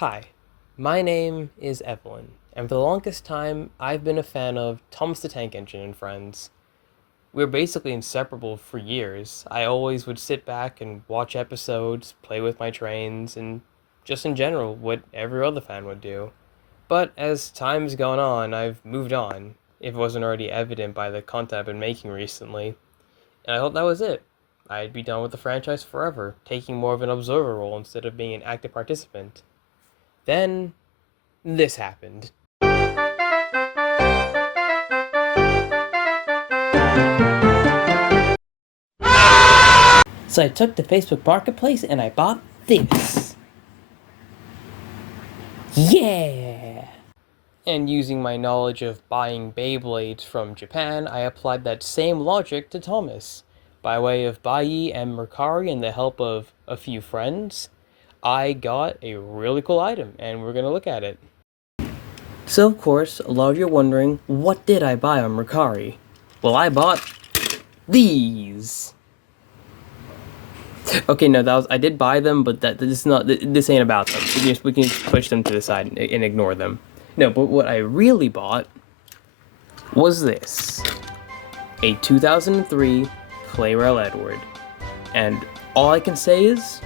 Hi, my name is Evelyn, and for the longest time, I've been a fan of Thomas the Tank Engine and Friends. We were basically inseparable for years. I always would sit back and watch episodes, play with my trains, and just in general, what every other fan would do. But as time's gone on, I've moved on, if it wasn't already evident by the content I've been making recently, and I thought that was it. I'd be done with the franchise forever, taking more of an observer role instead of being an active participant. Then this happened. So I took to Facebook Marketplace and I bought this. Yeah! And using my knowledge of buying Beyblades from Japan, I applied that same logic to Thomas. By way of Bai and Mercari and the help of a few friends, I got a really cool item, and we're gonna look at it. So, of course, a lot of you are wondering, what did I buy on Mercari? Well, I bought these. Okay, no, I did buy them, but this ain't about them. We can just push them to the side and ignore them. No, but what I really bought was this. A 2003 Plarail Edward. And all I can say is,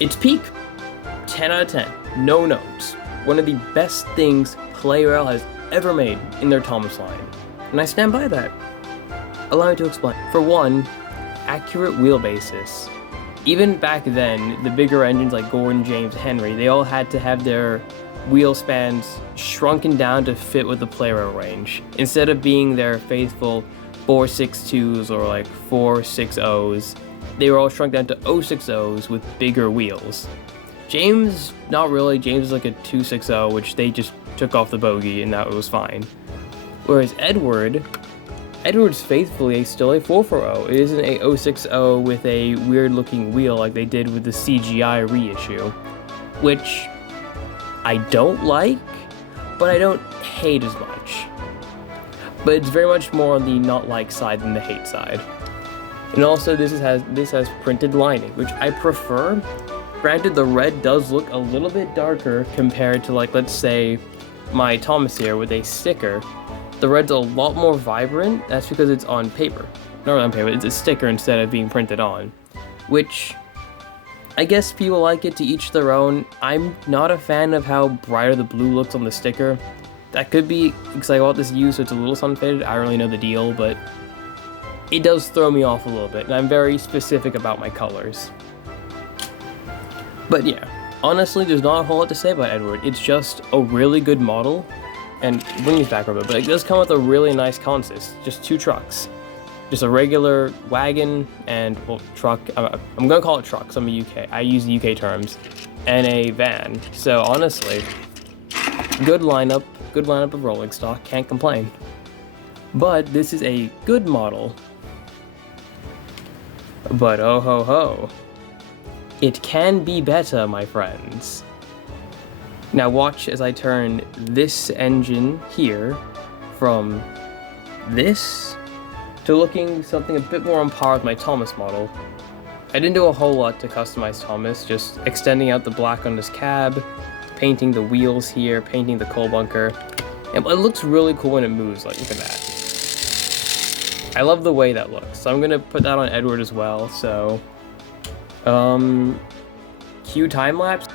it's peak. 10 out of 10. No notes. One of the best things Plarail has ever made in their Thomas line. And I stand by that. Allow me to explain. For one, accurate wheelbases. Even back then, the bigger engines like Gordon, James, Henry, they all had to have their wheel spans shrunken down to fit with the Plarail range. Instead of being their faithful 462s or like 460s, they were all shrunk down to 060s with bigger wheels. James, not really. James is like a 260, which they just took off the bogey and that was fine. Whereas Edward's faithfully still a 440. It isn't a 060 with a weird looking wheel like they did with the CGI reissue, which I don't like, but I don't hate as much. But it's very much more on the not like side than the hate side. And also this has printed lining, which I prefer. Granted, the red does look a little bit darker compared to, like, let's say my Thomas here with a sticker. The red's a lot more vibrant. That's because it's on paper. Not really on paper, it's a sticker instead of being printed on. Which, I guess people like it, to each their own. I'm not a fan of how brighter the blue looks on the sticker. That could be because I got this used so it's a little sun-faded. I don't really know the deal, but it does throw me off a little bit, and I'm very specific about my colors. But yeah, honestly, there's not a whole lot to say about Edward. It's just a really good model, and bring these back a bit, but it does come with a really nice consist. Just two trucks. Just a regular wagon and, well, truck. I'm gonna call it truck, so I'm a UK. I use UK terms. And a van. So honestly, good lineup of rolling stock, can't complain. But this is a good model. But oh ho ho. It can be better, my friends. Now watch as I turn this engine here from this to looking something a bit more on par with my Thomas model. I didn't do a whole lot to customize Thomas, just extending out the black on his cab, painting the wheels here, painting the coal bunker. And it looks really cool when it moves, like, look at that. I love the way that looks, so I'm gonna put that on Edward as well, so cue time lapse.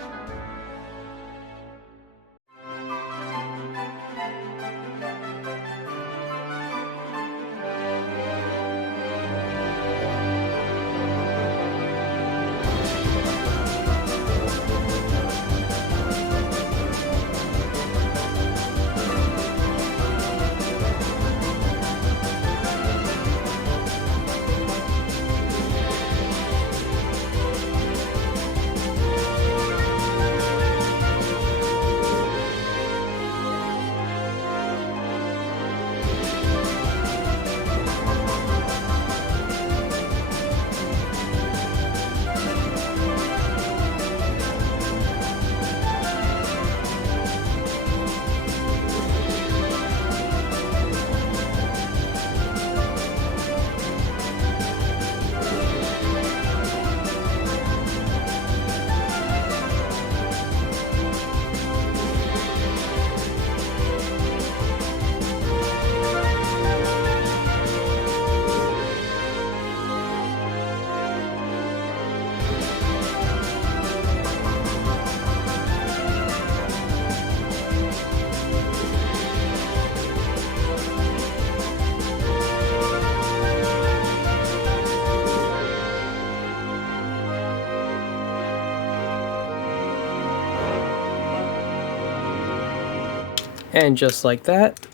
And just like that,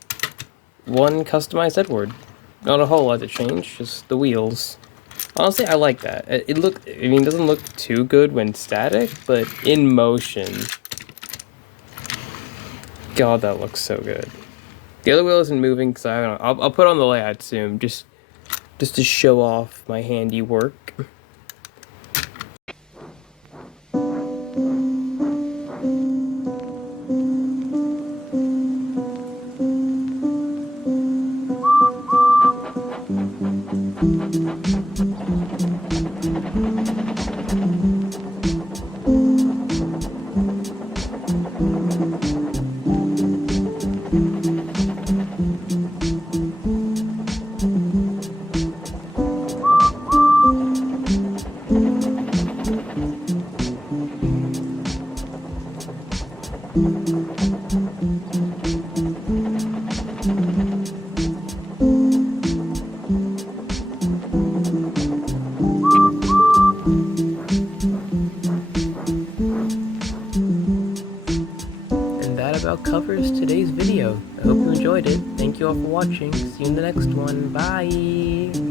one customized headboard. Not a whole lot to change, just the wheels. Honestly, I like that. It doesn't look too good when static, but in motion, God, that looks so good. The other wheel isn't moving because I don't know. I'll put on the layout soon, just to show off my handiwork. That about covers today's video. I hope you enjoyed it. Thank you all for watching. See you in the next one. Bye!